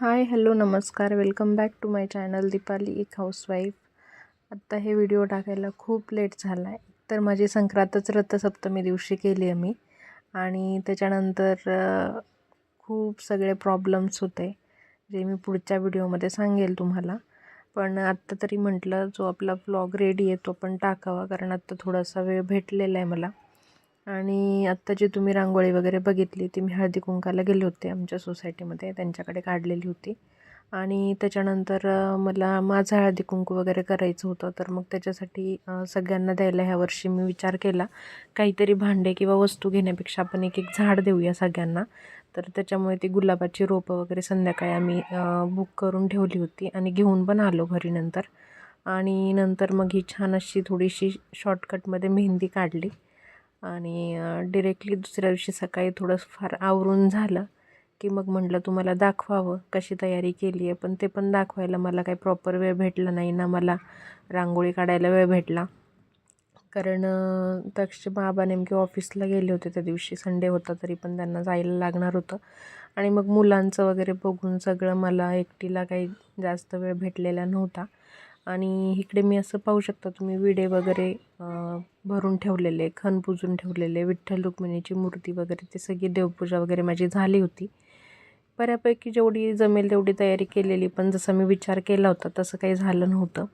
हाय hello नमस्कार, welcome back to my channel Deepali एक housewife. आत्ता हे व्हिडिओ टाकायला खूप लेट झाला आहे. तर माझी संक्रांतच रथसप्तमी दिवशी केली आहे मी, आणि त्याच्यानंतर खूप सगळे प्रॉब्लेम्स होते जे मी पुढच्या व्हिडिओमध्ये सांगेल तुम्हाला. पण आत्ता तरी म्हटलं जो आपला व्लॉग रेडी आहे तो पण टाकावा, कारण आत्ता थोडासा वेळ भेटलेला आहे मला. आणि आत्ता जी तुम्ही रांगोळी वगैरे बघितली ती मी हळदी कुंकाला गेले होते आमच्या सोसायटीमध्ये, त्यांच्याकडे काढलेली होती. आणि त्याच्यानंतर मला माझं हळदी कुंकू वगैरे करायचं होतं, तर मग त्याच्यासाठी सगळ्यांना द्यायला ह्या वर्षी मी विचार केला काहीतरी भांडे किंवा वस्तू घेण्यापेक्षा आपण एक एक झाड देऊया सगळ्यांना. तर त्याच्यामुळे ती गुलाबाची रोपं वगैरे संध्याकाळी आम्ही बुक करून ठेवली होती आणि घेऊन पण आलो घरी नंतर. आणि नंतर मग ही छान अशी थोडीशी शॉर्टकटमध्ये मेहंदी काढली. आणि डिरेक्टली दुसऱ्या दिवशी सकाळी थोडं फार आवरून झालं की मग म्हटलं तुम्हाला दाखवावं कशी तयारी केली आहे. पण ते पण दाखवायला मला काही प्रॉपर वेळ भेटला नाही ना, मला रांगोळी काढायला वेळ भेटला. कारण तक्षचे बाबा नेमके ऑफिसला गेले होते त्या दिवशी, संडे होता तरी पण त्यांना जायला लागणार होतं. आणि मग मुलांचं वगैरे बघून सगळं मला एकटीला काही जास्त वेळ भेटलेला नव्हता. आणि इकडे मी असं पाहू शकता तुम्ही विडे वगैरे भरून ठेवलेले, खण पुजून ठेवलेले, विठ्ठल रुक्मिणीची मूर्ती वगैरे, ती सगळी देवपूजा वगैरे माझी झाली होती. बऱ्यापैकी जेवढी जमेल तेवढी तयारी केलेली, पण जसं मी विचार केला होता तसं काही झालं नव्हतं.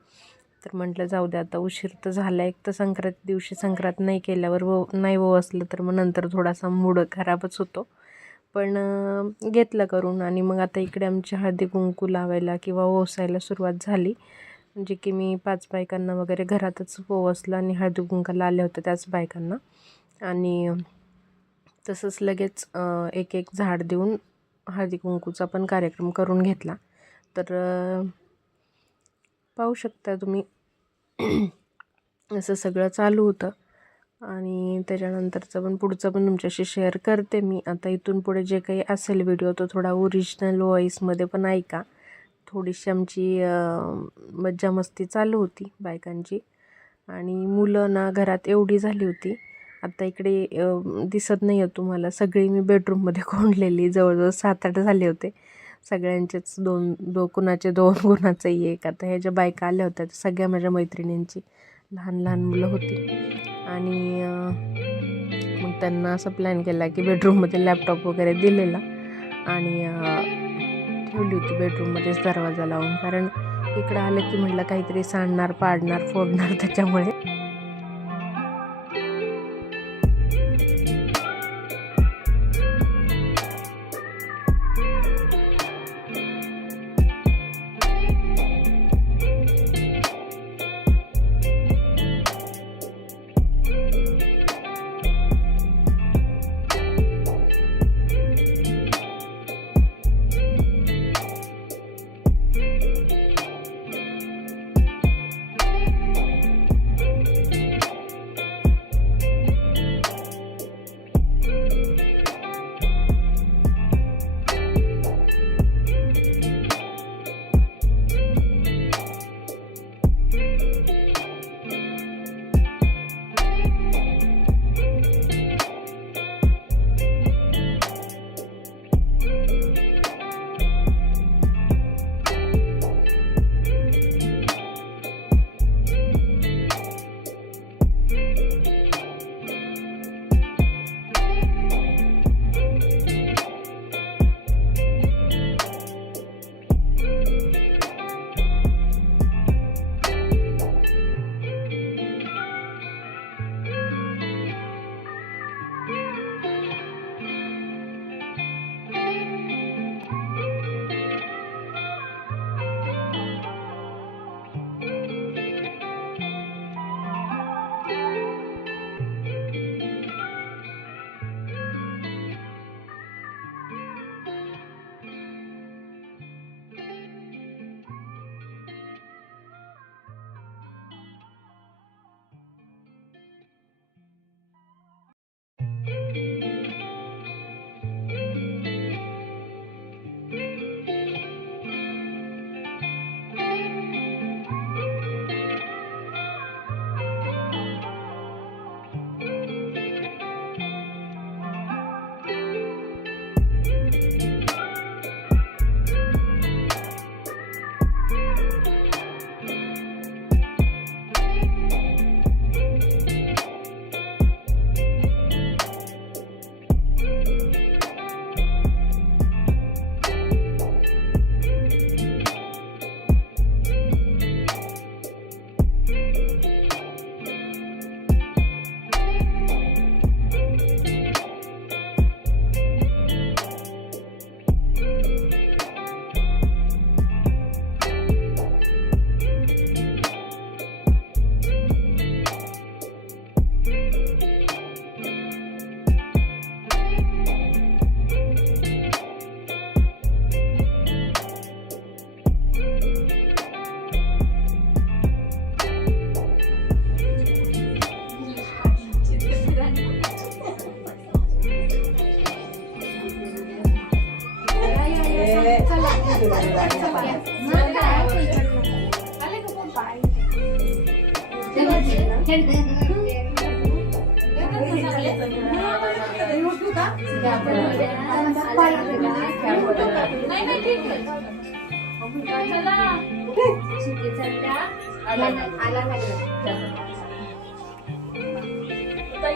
तर म्हटलं जाऊ द्या, आता उशीर तर झाला. एक तर संक्रांती दिवशी संक्रांत नाही केल्यावर नाही असलं तर मग नंतर थोडासा मूड खराबच होतो. पण घेतलं करून. आणि मग आता इकडे आमची हळदी कुंकू लावायला किंवा ओसायला सुरुवात झाली. म्हणजे की मी 5 बायकांना वगैरे घरातच ओवासलं आणि हळदी कुंकाला आल्या होत्या त्याच बायकांना. आणि तसंच लगेच एक एक झाड देऊन हळदी कुंकूचा पण कार्यक्रम करून घेतला. तर पाहू शकता तुम्ही असं सगळं चालू होतं. आणि त्याच्यानंतरचं पण पुढचं पण तुमच्याशी शेअर करते मी. आता इथून पुढे जे काही असेल व्हिडिओ तो थोडा ओरिजिनल व्हॉईसमध्ये पण ऐका. थोडीशी आमची मज्जा मस्ती चालू होती बायकांची. आणि मुलं ना घरात एवढी झाली होती, आता इकडे दिसत नाही आहे तुम्हाला, सगळी मी बेडरूममध्ये कोंडलेली. जवळजवळ 7-8 झाले होते. सगळ्यांचेच कुणाचे 2 कुणाचंही 1. आता ह्या ज्या बायका आल्या होत्या सगळ्या माझ्या मैत्रिणींची लहान लहान मुलं होती. आणि मग त्यांना असं प्लॅन केला की बेडरूममध्ये लॅपटॉप वगैरे दिलेला आणि ठेवली होती बेडरूममध्येच दरवाजा लावून. कारण इकडं आलं की म्हटलं काहीतरी सांडणार, पाडणार, फोडणार, त्याच्यामुळे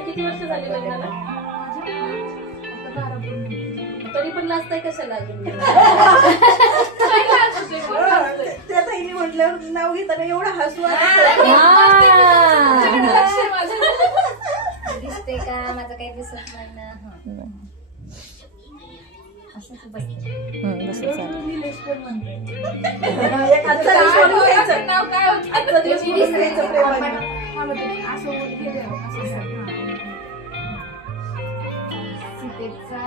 किती वर्ष झाली लग्नाला? तरी पण लाजताय कशाला अजून? त्या ताईने म्हटलं नाव घेताना एवढं हसू दिसते का? माझं काही दिसत नाही ना. असंच बसते. सीतेचा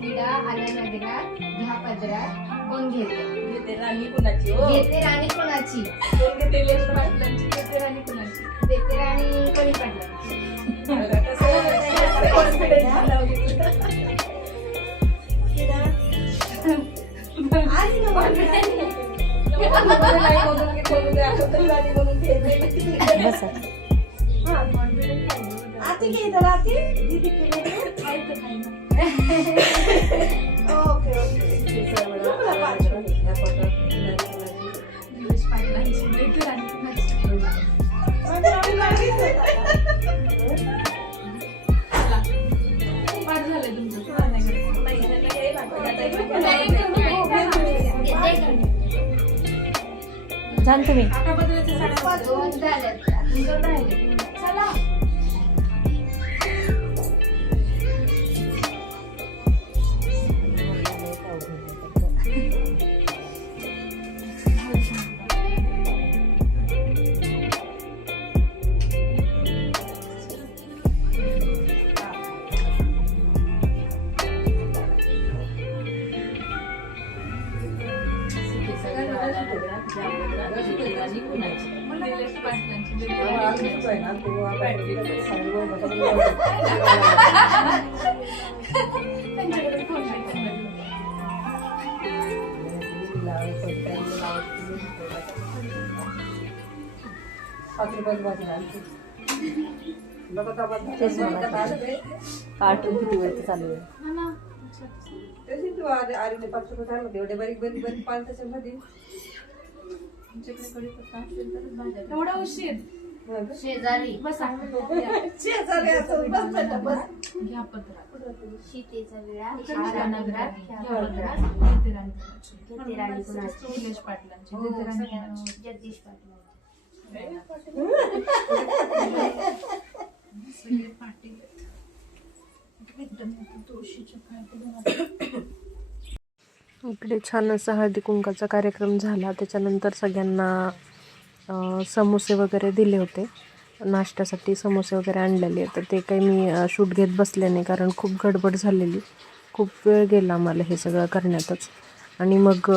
विडा आला नगरात, घ्या पदरात, कोण घेते? राणी कुणाची हो? घेते राणी कोणाची? घेते राणी कुणाची? देते राणी कोणी पाटलांची. झालं तुम्ही दोन झाल्यात, अजून दोन राहिले. चला. कार्टून किती वेळ चालू आहे. एवढे बारीक बारीक बारीक पाल त्याच्यामध्ये एवढा उशीर शेजारी घ्या पत्रा सीतेचा विडा आला नगरात, घ्या पदरात, घेते राणी कुणाची? निलेश पाटलांची. जगदीश पाटलांची. इकडे छान असा हळदी कुंकाचा कार्यक्रम झाला. त्याच्यानंतर सगळ्यांना समोसे वगैरे दिले होते. नाश्त्यासाठी समोसे वगैरे आणलेले. तर ते काही मी शूट घेत बसले नाही, कारण खूप गडबड झालेली. खूप वेळ गेला मला हे सगळं करण्यातच. आणि मग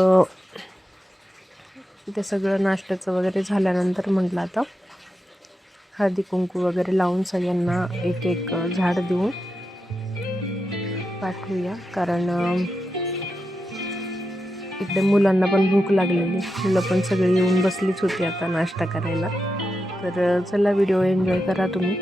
ते सगळं नाश्त्याचं वगैरे झाल्यानंतर म्हटलं आता हळदी कुंकू वगैरे लावून सगळ्यांना एक एक झाड देऊन पाठवूया. कारण इकडे मुलांना पण भूक लागलेली. मुलं पण सगळी येऊन बसलीच होती आता नाश्ता करायला. तर चला, व्हिडिओ एन्जॉय करा तुम्ही.